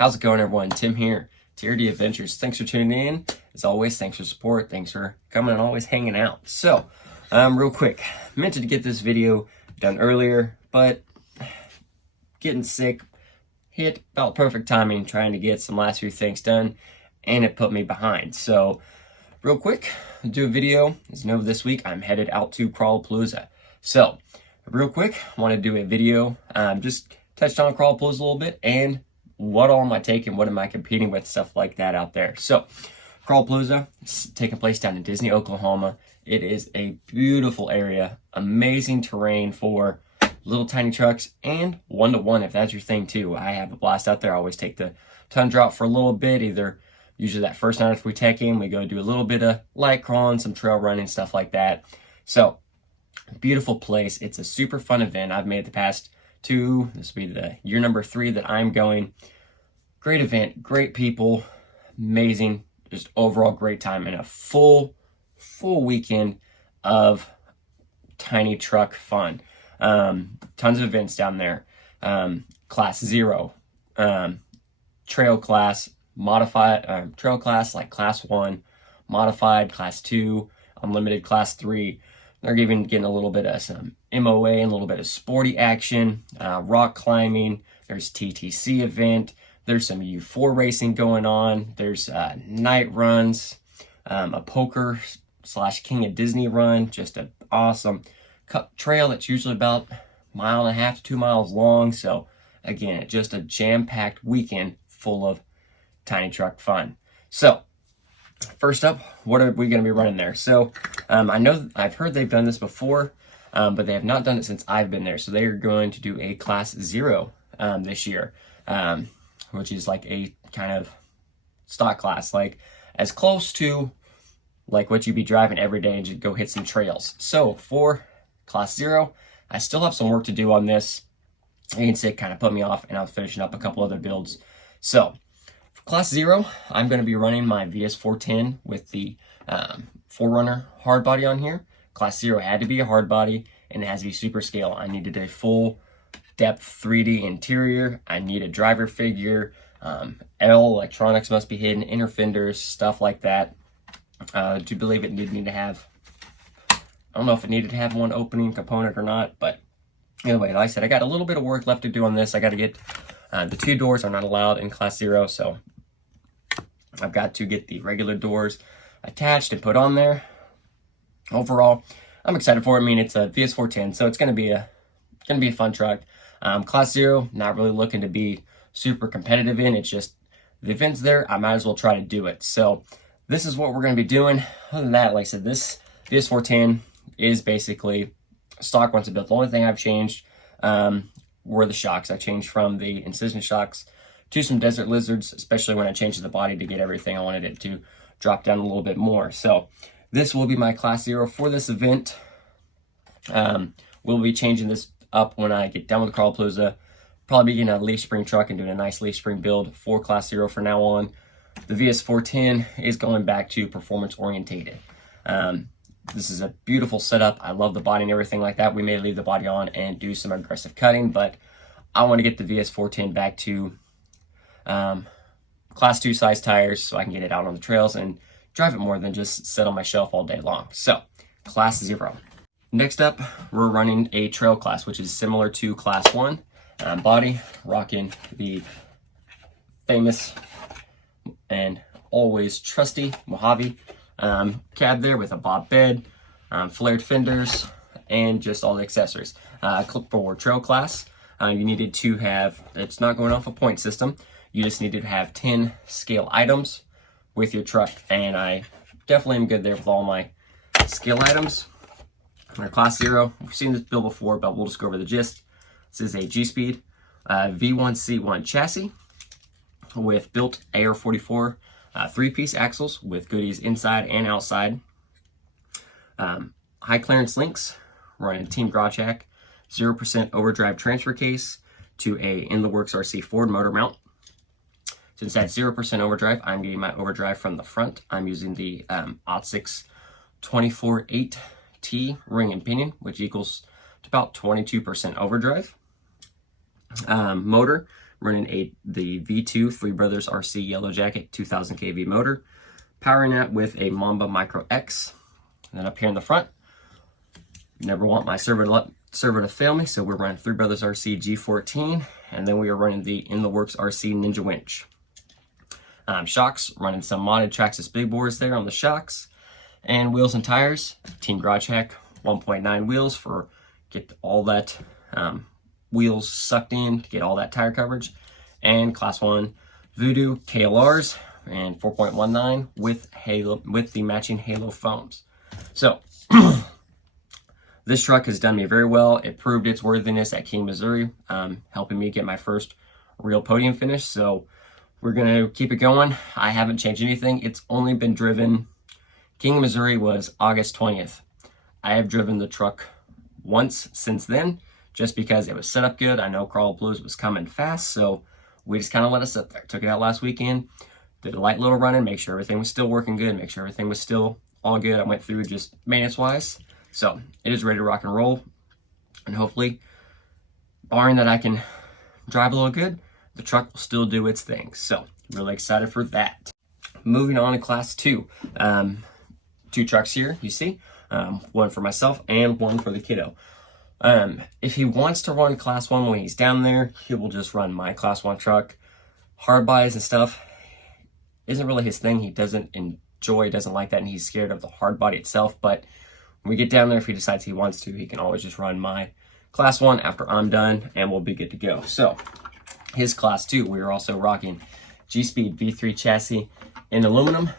How's it going, everyone? Tim here, TRD Adventures. Thanks for tuning in. As always, thanks for support. Thanks for coming and always hanging out. So, real quick, meant to get this video done earlier, but getting sick hit about perfect timing, trying to get some last few things done, and it put me behind. So, real quick, I'll do a video. As you know, this week I'm headed out to Crawlapolooza. So, real quick, I want to do a video, just touched on Crawlapolooza a little bit, and what all am I taking, what am I competing with, stuff like that out there. So, Crawlapolooza is taking place down in Disney, Oklahoma. It is a beautiful area, amazing terrain for little tiny trucks, and one-to-one if that's your thing too. I have a blast out there. I always take the Tundra out for a little bit, usually that first night if we take in, we go do a little bit of light crawling, some trail running, stuff like that. So, beautiful place. It's a super fun event. I've made the past two. This will be the year number 3 that I'm going. Great event, great people, amazing, just overall great time, and a full weekend of tiny truck fun. Tons of events down there. Class 0, trail class, modified, trail class like class 1, modified class 2, unlimited class 3. They're even getting a little bit of some MOA and a little bit of sporty action, rock climbing. There's TTC event. There's some U4 racing going on. There's night runs, a poker / King of Disney run. Just an awesome cup trail that's usually about 1.5 to 2 miles long. So again, just a jam-packed weekend full of tiny truck fun. So first up, what are we going to be running there? So I've heard they've done this before, but they have not done it since I've been there. So they are going to do a class 0 this year, which is like a kind of stock class, like as close to like what you'd be driving every day and just go hit some trails. So for class 0, I still have some work to do on this. Being sick kind of put me off, and I was finishing up a couple other builds. So for class 0, I'm going to be running my VS410 with the 4Runner hard body on here. Class 0 had to be a hard body, and it has to be super scale. I needed a full depth 3D interior. I need a driver figure. L electronics must be hidden, inner fenders, stuff like that. Do believe it needed to have, I don't know if it needed to have one opening component or not, but anyway, like I said, I got a little bit of work left to do on this. I got to get, the 2 doors are not allowed in class 0, so I've got to get the regular doors attached and put on there. Overall, I'm excited for it. I mean, it's a VS410, so it's going to be a fun truck. Class 0, not really looking to be super competitive in. It's just the event's there. I might as well try to do it. So this is what we're going to be doing. Other than that, like I said, this VS410 is basically stock once it built. The only thing I've changed were the shocks. I changed from the Incision shocks to some Desert Lizards, especially when I changed the body to get everything. I wanted it to drop down a little bit more. So this will be my class 0 for this event. We'll be changing this up when I get done with Crawlapolooza. Probably be getting a leaf spring truck and doing a nice leaf spring build for class 0 from now on. The VS410 is going back to performance orientated. This is a beautiful setup. I love the body and everything like that. We may leave the body on and do some aggressive cutting, but I want to get the VS410 back to class 2 size tires so I can get it out on the trails and drive it more than just sit on my shelf all day long. So, class 0. Next up, we're running a trail class, which is similar to class 1. Body, rocking the famous and always trusty Mojave cab there with a bob bed, flared fenders, and just all the accessories. For trail class, you needed to have, it's not going off a point system, you just needed to have 10 scale items with your truck, and I definitely am good there with all my scale items. For class 0, we've seen this build before, but we'll just go over the gist. This is a G-Speed V1C1 chassis with built AR44 3-piece axles with goodies inside and outside. High clearance links, running Team Grotjak, 0% overdrive transfer case to a in the works RC Ford motor mount. Since that's 0% overdrive, I'm getting my overdrive from the front. I'm using the OT6 24.8T ring and pinion, which equals to about 22% overdrive. Motor running the V2 Three Brothers RC Yellow Jacket 2000 kV motor, powering that with a Mamba Micro X. And then up here in the front, you never want my servo to fail me, so we're running Three Brothers RC G14, and then we are running the In the Works RC Ninja Winch. Shocks, running some modded Traxxas big bores there on the shocks, and wheels and tires, Team Garage Hack 1.9 wheels for get all that wheels sucked in to get all that tire coverage, and Class 1 Voodoo KLRs and 4.19 with the matching Halo foams. So this truck has done me very well. It proved its worthiness at King, Missouri, helping me get my first real podium finish. So we're gonna keep it going. I haven't changed anything. It's only been driven. King, Missouri was August 20th. I have driven the truck once since then, just because it was set up good. I know Crawlapolooza was coming fast, so we just kind of let it sit there. Took it out last weekend, did a light little run-in, make sure everything was still working good, make sure everything was still all good. I went through just maintenance-wise. So it is ready to rock and roll, and hopefully, barring that I can drive a little good, the truck will still do its thing. So really excited for that. Moving on to Class 2. 2 trucks here, you see. One for myself and one for the kiddo. If he wants to run Class 1 when he's down there, he will just run my Class 1 truck. Hard buys and stuff isn't really his thing. He doesn't like that, and he's scared of the hard body itself. But when we get down there, if he decides he wants to, he can always just run my Class 1 after I'm done, and we'll be good to go. So his Class 2, we are also rocking G-Speed V3 chassis in aluminum,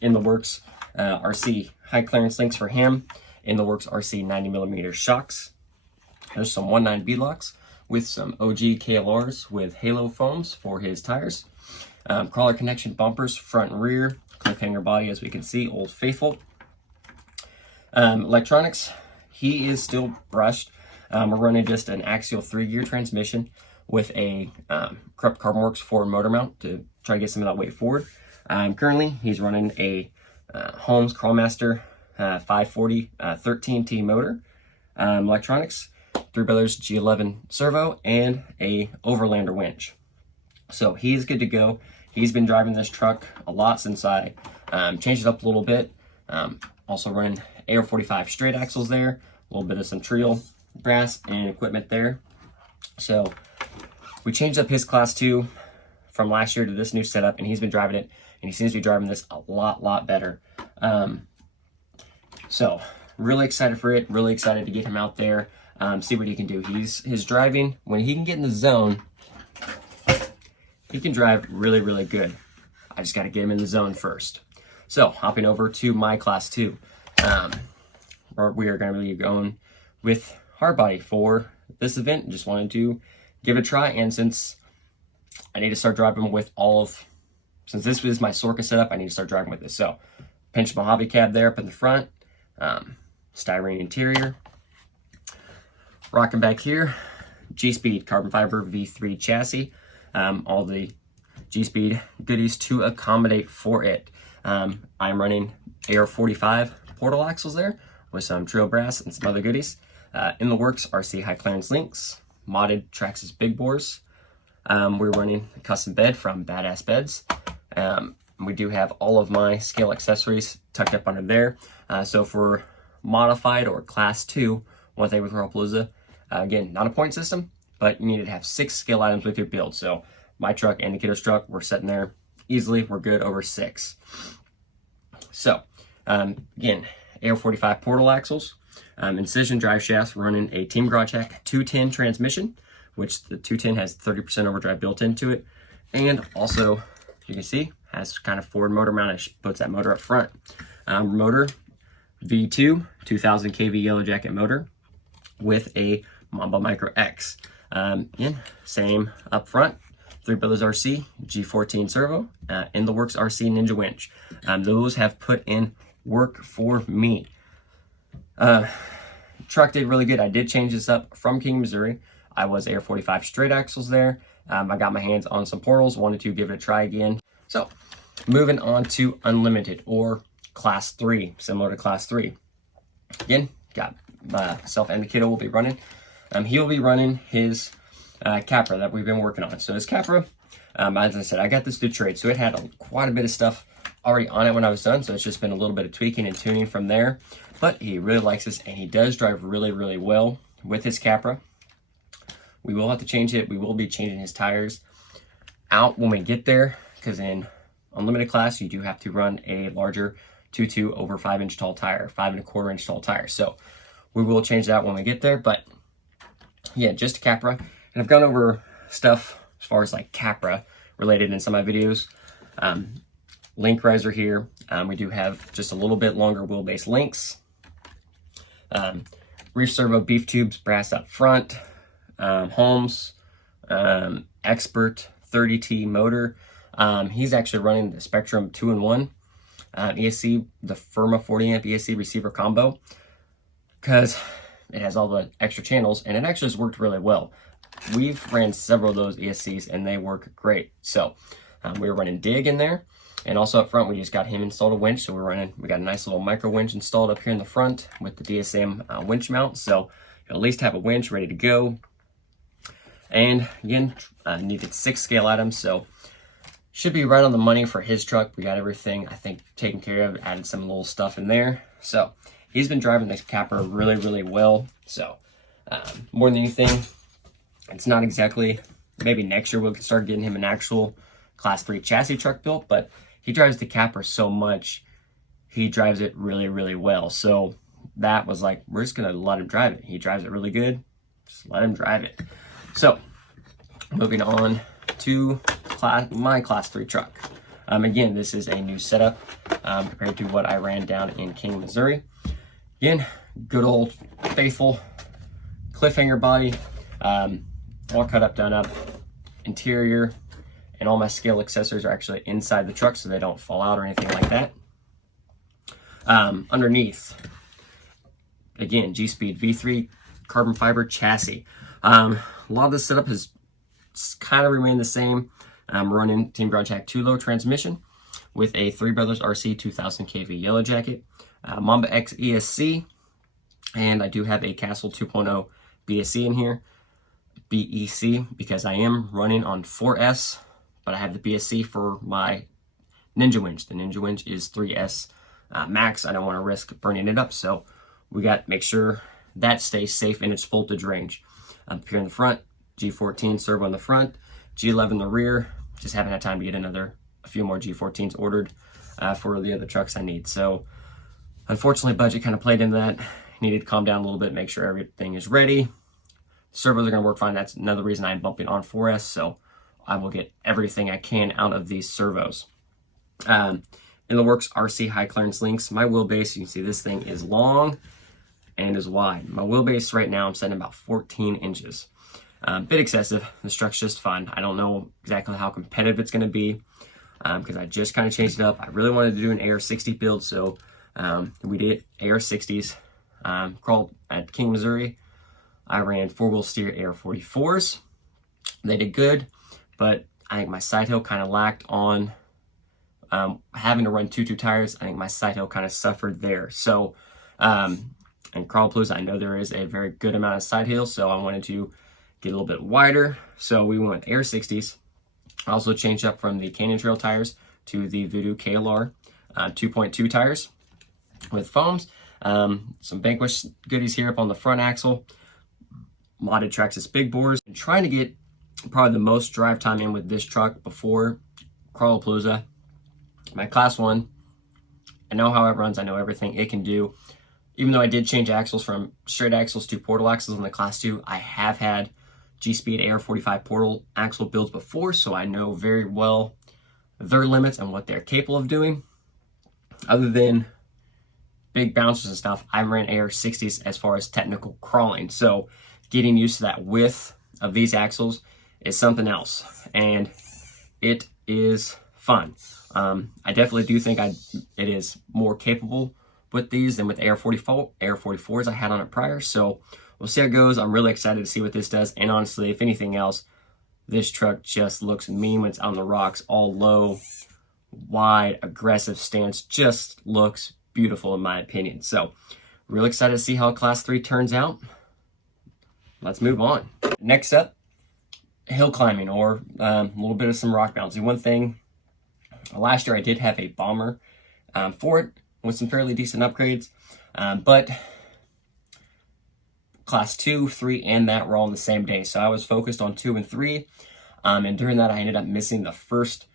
In the Works RC high clearance links for him, In the Works RC 90mm shocks. There's some 1.9 beadlocks with some OG KLRs with Halo foams for his tires. Crawler connection bumpers, front and rear, cliffhanger body, as we can see, Old Faithful. Electronics, he is still brushed. We're running just an axial 3-gear transmission with a Krupp Carbon Works forward motor mount to try to get some of that weight forward. Currently, he's running a Holmes Crawlmaster 540 13T motor. Electronics, Three Brothers G11 servo, and a Overlander winch. So he's good to go. He's been driving this truck a lot since I changed it up a little bit. Also running AR45 straight axles there, a little bit of some Trio brass and equipment there. So we changed up his Class 2 from last year to this new setup, and he's been driving it, and he seems to be driving this a lot better. So really excited for it, really excited to get him out there, see what he can do. His driving, when he can get in the zone, he can drive really good. I just got to get him in the zone first. So hopping over to my Class 2, we are going to be going with hard body for this event. Just wanted to give it a try, and since I need to start driving with since this was my Sorka setup, I need to start driving with this. So pinch Mojave cab there up in the front, styrene interior. Rocking back here, G-Speed carbon fiber V3 chassis. All the G-Speed goodies to accommodate for it. I'm running AR45 portal axles there with some Trio brass and some other goodies. In the Works RC high clearance links, modded Traxxas big bores. We're running a custom bed from Badass Beds. We do have all of my scale accessories tucked up under there. So for modified or Class 2, one thing with Crawlapolooza, again, not a point system, but you need to have 6 scale items with your build. So my truck and the kiddo's truck, we're sitting there easily. We're good over 6. So again, AR45 portal axles, incision drive shafts, running a Team Garage Hack 210 transmission, which the 210 has 30% overdrive built into it. And also, you can see, has kind of forward motor mount. It puts that motor up front. Motor, V2, 2000 kV Yellow Jacket motor with a Mamba Micro X. Again, same up front. Three Brothers RC, G14 servo, In the Works RC Ninja winch. Those have put in work for me. Truck did really good. I did change this up from King, Missouri. I was AR45 straight axles there. I got my hands on some portals, wanted to give it a try again. So moving on to Unlimited or Class 3, similar to Class 3. Again, got myself and the kiddo will be running. He will be running his Capra that we've been working on. So this Capra, as I said, I got this through trade, so it had quite a bit of stuff already on it when I was done, so it's just been a little bit of tweaking and tuning from there. But he really likes this, and he does drive really, really well with his Capra. We will have to change it. We will be changing his tires out when we get there, because in unlimited class, you do have to run a larger 2.2 over 5-inch tall tire, 5.25 inch tall tire. So we will change that when we get there. But yeah, just a Capra. And I've gone over stuff as far as like Capra related in some of my videos. Link riser here. We do have just a little bit longer wheelbase links. Reef servo beef tubes, brass up front. Holmes, Expert 30T motor. He's actually running the Spectrum 2-in-1 ESC, the Firma 40 amp ESC receiver combo, because it has all the extra channels, and it actually has worked really well. We've ran several of those ESCs, and they work great. So we were running Dig in there, and also up front, we just got him installed a winch. So we got a nice little micro winch installed up here in the front with the DSM winch mount. So you'll at least have a winch ready to go. And again, needed 6 scale items, so should be right on the money for his truck. We got everything, I think, taken care of, added some little stuff in there. So he's been driving this Capra really, really well. So more than anything, it's not exactly, maybe next year we'll start getting him an actual Class 3 chassis truck built, but he drives the Capra so much, he drives it really, really well. So that was like, we're just going to let him drive it. He drives it really good. Just let him drive it. So moving on to my Class 3 truck. Again, this is a new setup compared to what I ran down in King, Missouri. Again, good old faithful cliffhanger body, all cut up, done up. Interior and all my scale accessories are actually inside the truck, so they don't fall out or anything like that. Underneath, again, G-Speed V3 carbon fiber chassis. A lot of this setup has kind of remained the same. I'm running Team Garage Hack 2-low transmission with a Three Brothers RC 2000 kV yellow jacket, Mamba X ESC, and I do have a Castle 2.0 BSC in here, BEC, because I am running on 4S, but I have the BSC for my Ninja winch. The Ninja winch is 3S max. I don't want to risk burning it up, so we got to make sure that stays safe in its voltage range. Up here in the front, G14 servo in the front, G11 in the rear. Just haven't had time to get a few more G14s ordered for the other trucks I need. So unfortunately, budget kind of played into that. Needed to calm down a little bit, make sure everything is ready. Servos are going to work fine. That's another reason I'm bumping on 4S, so I will get everything I can out of these servos. In the works, RC high clearance links. My wheelbase, you can see this thing is long and is wide. My wheelbase right now, I'm setting about 14 inches. Bit excessive. This truck's just fun. I don't know exactly how competitive it's going to be because I just kind of changed it up. I really wanted to do an AR60 build, so we did AR60s. Crawled at King, Missouri. I ran 4-wheel steer AR44s. They did good, but I think my side hill kind of lacked on having to run 2.2 tires. I think my side hill kind of suffered there. So, in Crawlapolooza, I know there is a very good amount of side hill, so I wanted to get a little bit wider. So we went with AR60s. I also changed up from the Canyon Trail tires to the Voodoo KLR 2.2 tires with foams. Some Vanquish goodies here up on the front axle. Modded Traxxas big bores. I'm trying to get probably the most drive time in with this truck before Crawlapolooza. My Class 1, I know how it runs. I know everything it can do. Even though I did change axles from straight axles to portal axles in the Class 2, I have had G-Speed AR45 portal axle builds before, so I know very well their limits and what they're capable of doing. Other than big bouncers and stuff, I ran AR60s as far as technical crawling. So getting used to that width of these axles is something else, and it is fun. I definitely do think it is more capable with these than with AR44s I had on it prior. So we'll see how it goes. I'm really excited to see what this does. And honestly, if anything else, this truck just looks mean when it's on the rocks, all low, wide, aggressive stance. Just looks beautiful in my opinion. So really excited to see how Class 3 turns out. Let's move on. Next up, hill climbing or a little bit of some rock bouncing. One thing, last year I did have a bomber for it with some fairly decent upgrades, but class 2, 3, and that were all on the same day. So I was focused on 2 and 3, and during that I ended up missing the first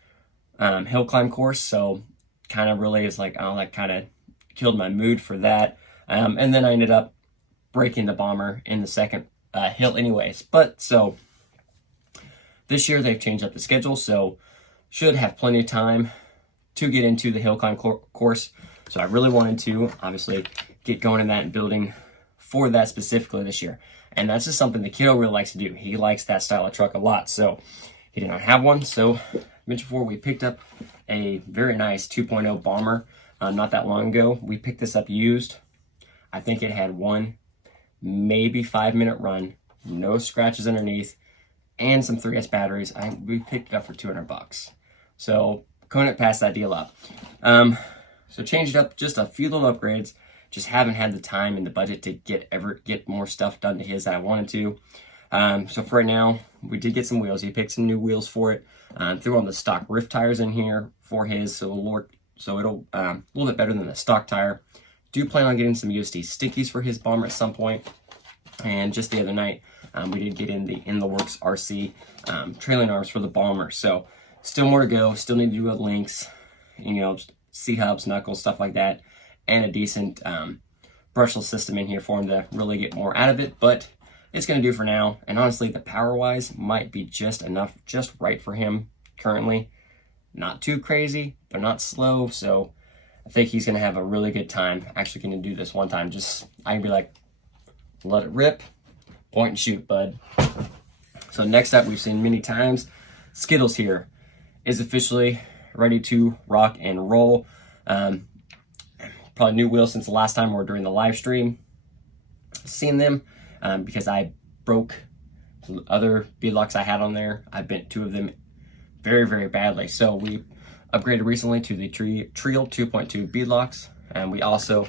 hill climb course. So kind of really is like, that kind of killed my mood for that. And then I ended up breaking the bomber in the second hill anyways. But so this year they've changed up the schedule, so should have plenty of time to get into the hill climb course. So I really wanted to obviously get going in that and building for that specifically this year. And that's just something the kiddo really likes to do. He likes that style of truck a lot. So he did not have one. So I mentioned before, we picked up a very nice 2.0 bomber not that long ago. We picked this up used. I think it had 1, maybe 5-minute run, no scratches underneath, and some 3S batteries. We picked it up for $200. So couldn't pass that deal up. So changed up just a few little upgrades. Just haven't had the time and the budget to get more stuff done to his that I wanted to. So for right now, we did get some wheels. He picked some new wheels for it. Threw on the stock rift tires in here for his, so it'll a little bit better than the stock tire. Do plan on getting some USD stickies for his bomber at some point. And just the other night, we did get in the works RC trailing arms for the bomber. So still more to go. Still need to do links, C-hubs, knuckles, stuff like that, and a decent brushless system in here for him to really get more out of it. But it's going to do for now. And honestly, the power-wise might be just enough, just right for him currently. Not too crazy, but not slow. So I think he's going to have a really good time. Actually going to do this one time. I can be like, let it rip, point and shoot, bud. So next up, we've seen many times, Skittles here is officially ready to rock and roll. Probably new wheels since the last time or during the live stream. Seen them because I broke some other beadlocks I had on there. I bent 2 of them very, very badly. So we upgraded recently to the Trio 2.2 beadlocks, and we also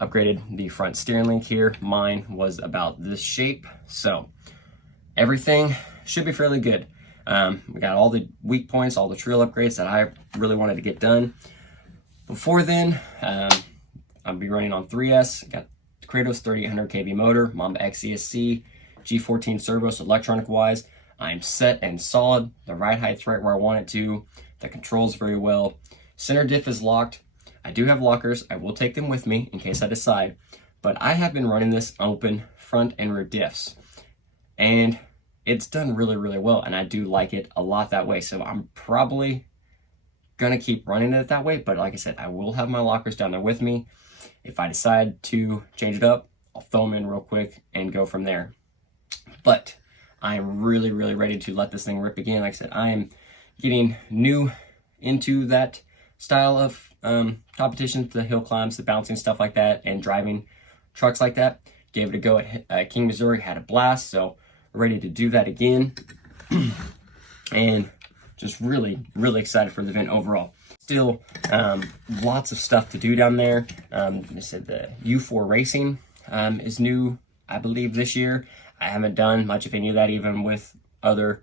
upgraded the front steering link here. Mine was about this shape, so everything should be fairly good. We got all the weak points, all the Trio upgrades that I really wanted to get done. Before then, I'll be running on 3S. Got Kratos 3800 kV motor, Mamba X ESC, G14 servo, so electronic wise, I'm set and solid. The ride height's right where I want it to. The controls very well. Center diff is locked. I do have lockers. I will take them with me in case I decide. But I have been running this open front and rear diffs. And it's done really, really well. And I do like it a lot that way. So I'm probably going to keep running it that way. But like I said, I will have my lockers down there with me. If I decide to change it up, I'll throw them in real quick and go from there. But I'm really, really ready to let this thing rip again. Like I said, I am getting new into that style of competition, the hill climbs, the bouncing stuff like that, and driving trucks like that. Gave it a go at King, Missouri, had a blast, so ready to do that again. And just really, really excited for the event overall. Still lots of stuff to do down there. I said the U4 racing is new, I believe, this year. I haven't done much of any of that, even with other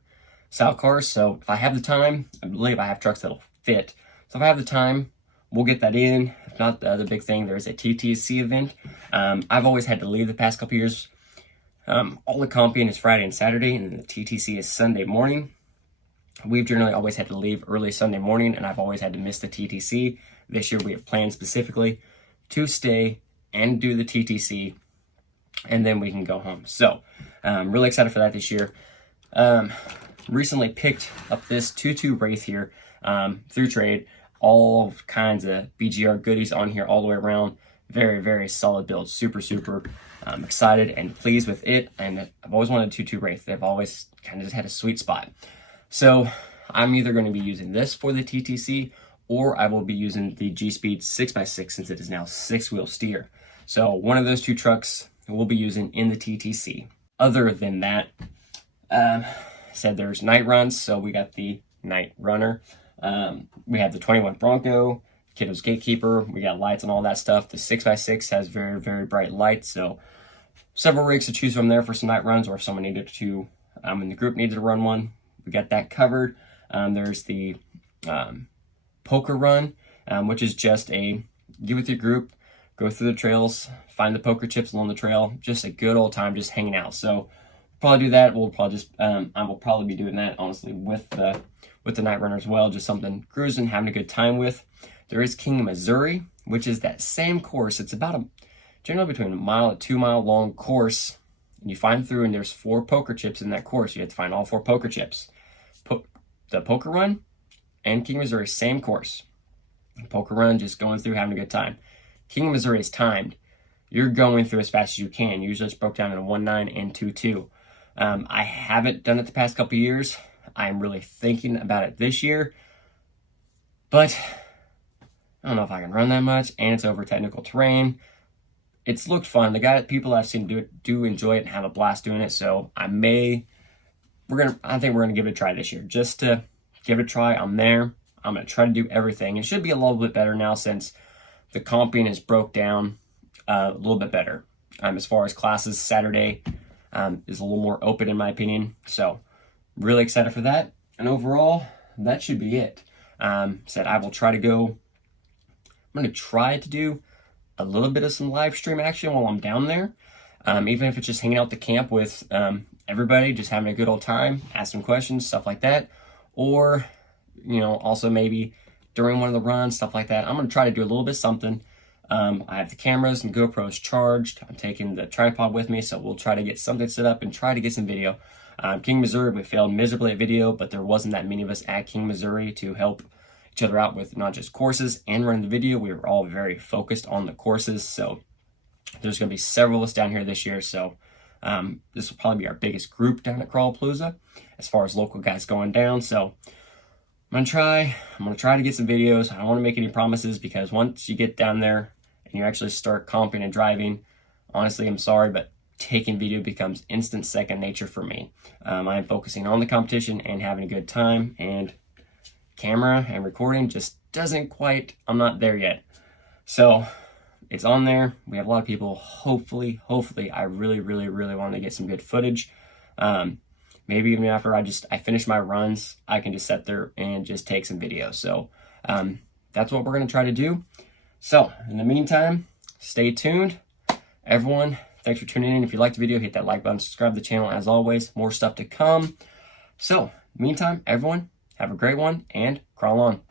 style cars. So if I have the time, I believe I have trucks that'll fit. So if I have the time, we'll get that in. If not, the other big thing, there's a TTC event. I've always had to leave the past couple years. All the comping is Friday and Saturday, and the TTC is Sunday morning. We've generally always had to leave early Sunday morning, and I've always had to miss the TTC. This year we have planned specifically to stay and do the TTC, and then we can go home. So I'm really excited for that this year. Recently picked up this 2.2 Wraith here through trade. All kinds of BGR goodies on here all the way around. Very, very solid build. Super, super excited and pleased with it. And I've always wanted a 2.2 Wraith. They've always kind of just had a sweet spot. So I'm either going to be using this for the TTC, or I will be using the G-Speed 6x6 since it is now 6-wheel steer. So one of those two trucks we'll be using in the TTC. Other than that, said there's night runs, so we got the Night Runner. We have the 21 Bronco, Kiddo's Gatekeeper. We got lights and all that stuff. The 6x6 has very, very bright lights, so several rigs to choose from there for some night runs, or if someone needed to, in the group needed to run one, we got that covered. There's the poker run, which is just get with your group, go through the trails, find the poker chips along the trail, just a good old time, just hanging out. So probably do that. We'll probably just I will probably be doing that honestly with the night runner as well, just something cruising, having a good time with. There is King, Missouri, which is that same course. It's about generally between a mile and 2 mile long course, and you find through, and there's 4 poker chips in that course. You have to find all 4 poker chips. The poker run and King, Missouri, same course. Poker run, just going through, having a good time. King, Missouri is timed. You're going through as fast as you can. Usually it's broke down in 1:9 and 2:2. I haven't done it the past couple years. I'm really thinking about it this year, but I don't know if I can run that much, and it's over technical terrain. It's looked fun. People I've seen do enjoy it and have a blast doing it. So I think we're gonna give it a try this year, just to give it a try. I'm there. I'm gonna try to do everything. It should be a little bit better now since the comping is broke down a little bit better. As far as classes, Saturday is a little more open in my opinion. So really excited for that. And overall, that should be it. Said I will try to go. I'm going to try to do a little bit of some live stream action while I'm down there. Even if it's just hanging out at the camp with everybody, just having a good old time, ask some questions, stuff like that. Or, also maybe during one of the runs, stuff like that. I'm going to try to do a little bit something. I have the cameras and GoPros charged. I'm taking the tripod with me, so we'll try to get something set up and try to get some video. King, Missouri, we failed miserably at video, but there wasn't that many of us at King, Missouri to help each other out with not just courses and running the video. We were all very focused on the courses, so there's going to be several of us down here this year. So this will probably be our biggest group down at Crawlapolooza as far as local guys going down. So I'm gonna try to get some videos. I don't want to make any promises because once you get down there and you actually start comping and driving, honestly, I'm sorry, but taking video becomes instant second nature for me. I am focusing on the competition and having a good time, and camera and recording just doesn't quite, I'm not there yet. So it's on there. We have a lot of people. Hopefully, I really want to get some good footage. Maybe even after I finish my runs, I can just sit there and just take some video. So that's what we're going to try to do. So in the meantime, stay tuned. Everyone, thanks for tuning in. If you liked the video, hit that like button, subscribe to the channel. As always, more stuff to come. So meantime, everyone, have a great one and crawl on.